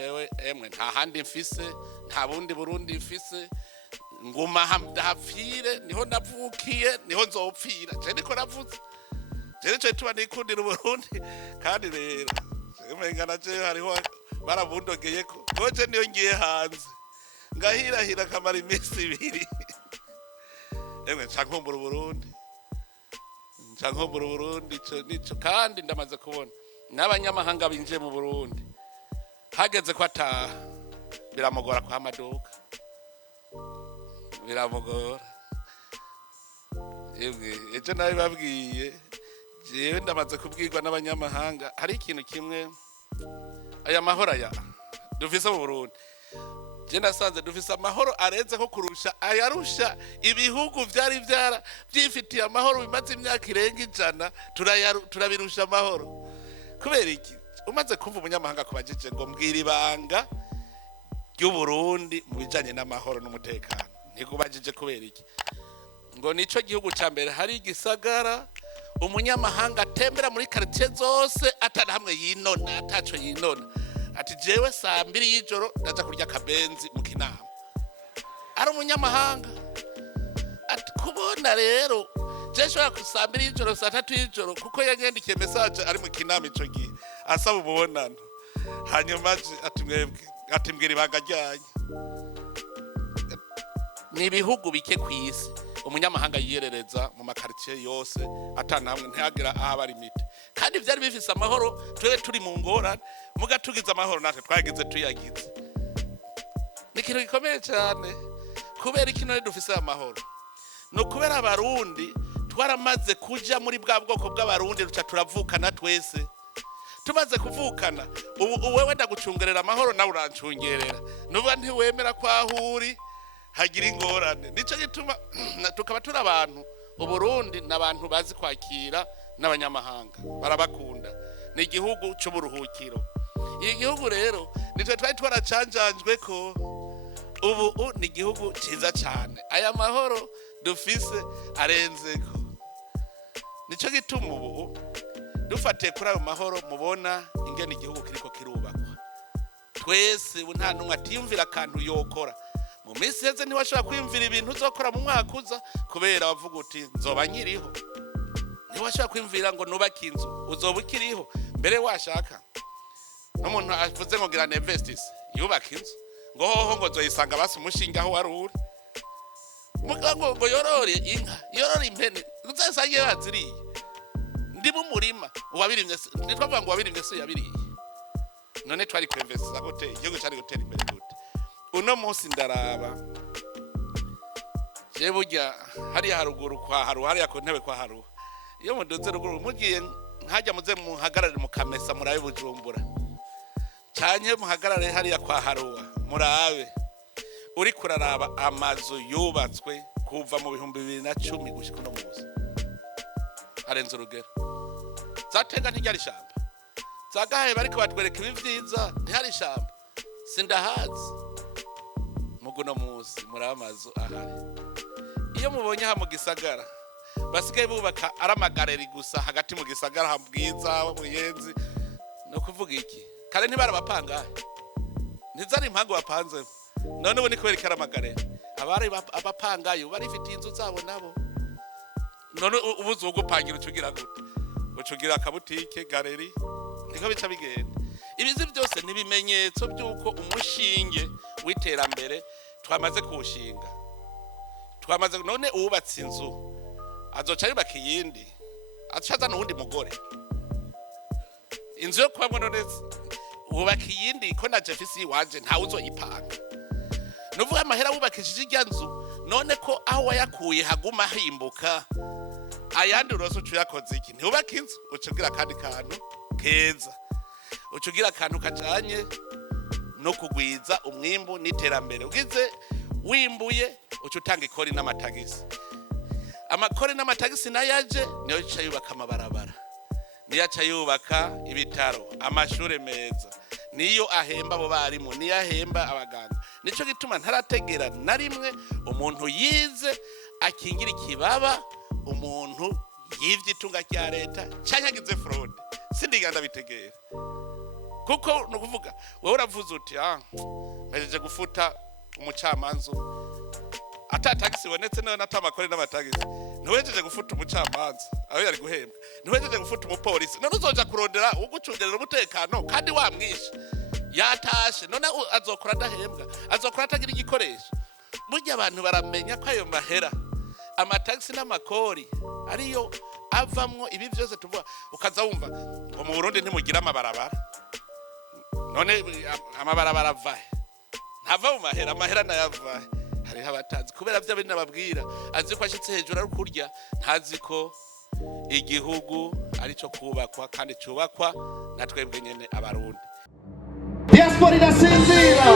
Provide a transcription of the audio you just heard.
jewe emwe nta handi mfise nta bundi Burundi mfise nguma ndahapfire niho navukiye niho nzopfira je niko navuze je nico tuba nikundira Uburundi kandi rero emengana je hariho barabundogeye ko koje niyo ngiye hanze ngahirahira kamara iminsi ibiri emwe ncankumbura Uburundi nico kandi ndamaze kubona n'abanyamahanga binjiye mu Burundi hageze ko ataha biramugora kwa amaduka biramugora ejo nawe babwiye jewe ndamaze kubwirwa n'abanyamahanga hari ikintu kimwe aya mahoro aya dufise mu Burundi je nasanze dufise amahoro arenze ko kurusha ayarusha ibihugu vyari byifitiye amahoro bimaze imyaka irenga 100 turabirusha amahoro kubera iki umaze kumva umunyamahanga kubajije ngo mbwira ibanga ry'Uburundi mu bijanye n'amahoro n'umutekano ntikubajije kubera iki ngo nico gihugu ca mbere hari igisagara umunyamahanga atembera muri quartier zose atana hamwe yinona ataco yinona ati jewe saa 2 y'ijoro ndaja kurya kabenzi mu Kinama ari umunyamahanga ati kubona rero Jeshua ku saa 2 y'ijoro saa 3 y'ijoro kuko yanyandikiye message ari mu Kinama ico gihe asaba ububonano hanyuma ati mwebwe ati mbwira ibanga ryanyu ni ibihugu bike kwisi umunyamahanga yiyerereza mu makartier yose atanamwe ntiyagira aho ari mite kandi vyari bifise amahoro twewe turi mu ngorane mugatugiza amahoro natwe twagize tuyagize ni ikintu gikomeye cyane kubera ikintu dufise amahoro no kubera abarundi twaramaze kuja muri bwa bwoko bw'abarundi ruca turavukana twese tumaze kuvukana ubu wewe ndagucungerera amahoro nawe urancungerera nuba ntiwemera kwa ahuri hagira ingorane nico gituma tukaba turi abantu Uburundi n'abantu bazi kwakira n'abanyamahanga barabakunda ni igihugu cy'uburuhukiro iyi gihugu rero nitwe twari twaracanjanjwe ko ubu ni igihugu cyiza cyane aya mahoro dufise arenzeko nico gituma ubu dufatiye kuri ayo mahoro mubona ingene igihugu kiriko kirubakwa twese nta numwe atiyumvira akantu yokora mu minsi heze ntiwashobora kwiyumvira ibintu uzokora mu mwaka uza kubera wavuga uti nzoba nkiriho ntiwashobora kwiyumvira ngo nubake inzu uzoba ukiriho mbere washaka n'umuntu avuze ngo gira nevestis yubaka inzu ngo hoho ngo zoyisanga basi umushinga aho wari uri mugabo ngo yorore inka yorore impene uzasangiye baziriye ndi mu murima wabirimye nitwavuga ngo wabirimye se yabiriye none twari kwinvestisa gute igihugu cyari gutera imbere gute uno munsi ndaraba je burya hari haruguru kwa haru hari yakontebe kwa haru iyo mudoze ruguru mugiye nkajya muze muhagarare mu Kamesa murabe Bujumbura cyanye muhagarare hari ya kwa haruwa murabe uri kuraraba amazu yubatswe kuva mu 2010 gushika no munsi arenze urugero zatenga ntiryari shamba zagahe bariko batwereka ibi vyiza ntihari shamba sindahazi muguno munsi muri amazu ahari iyo mubonye ha mu gisagara basigaye bubaka aramagareri gusa hagati mu gisagara habwiza buyenzi no kuvuga iki kare ntibara bapanga ntizari impango bapanze none ubu ni kubera aramagareri abari abapangayo barifitiye inzu zabo nabo none ubuze ugupangira ucugira gute ucugira akabutike galeri niko bica bigenda ibizi byose nibimenyetso byuko umushinge witerambere twamaze kuwushinga twamaze none ubatse inzu azoca yubaka iyindi acaza n'undi mugore inzu yo kwamwe none ubaka iyindi ko na Jefisi wanje nta uzoyipanga nuvuga amahera wubakishije irya nzu none ko aho wayakuye haguma himbuka ayandi urose ucuyakoze iki ntubaka inzu ucugira kandi kantu keza ucugira akantu kajanye no kugwiza umwimbu n'iterambere ugize wimbuye ucutanga ikori n'amatagisi amakori n'amatagisi nayaje niyo cyo yubaka amabarabara niyo cyo yubaka ibitaro amashure meza niyo ahemba abo barimu niyo ahemba abaganga nico gituma ntarategera na rimwe umuntu yize akingira ikibaba umuntu yivye itunga rya leta canke agize fraude sindiganda bitegera kuko nukuvuga wewe uravuze uti mpejeje gufuta umucamanza atatagisi bonetse none atamakore n'abatagisi ntiwejeje gufuta umucamanza aho yari guhembwa ntiwejeje gufuta umupolisi none uzoja kurondera ugucungerera umutekano kandi wamwishe yatashe none azokora adahembwa azokora atagira igikoresho. Burya abantu baramenya ko ayo mahera amatagisi n'amakori ariyo avamwo ibi byose tuvuga. Ukaza wumva ngo mu Burundi ntimugira amabarabara, none amabarabara avahe? Ntava mu mahera, amahera nayavahe? Hariho abatazi kubera byo bindi nababwira, azi ko ashitse hejuru ari kurya, ntazi ko igihugu ari cyo kubakwa kandi cyubakwa na twebwe nyene abarundi. Diaspora irasinzira.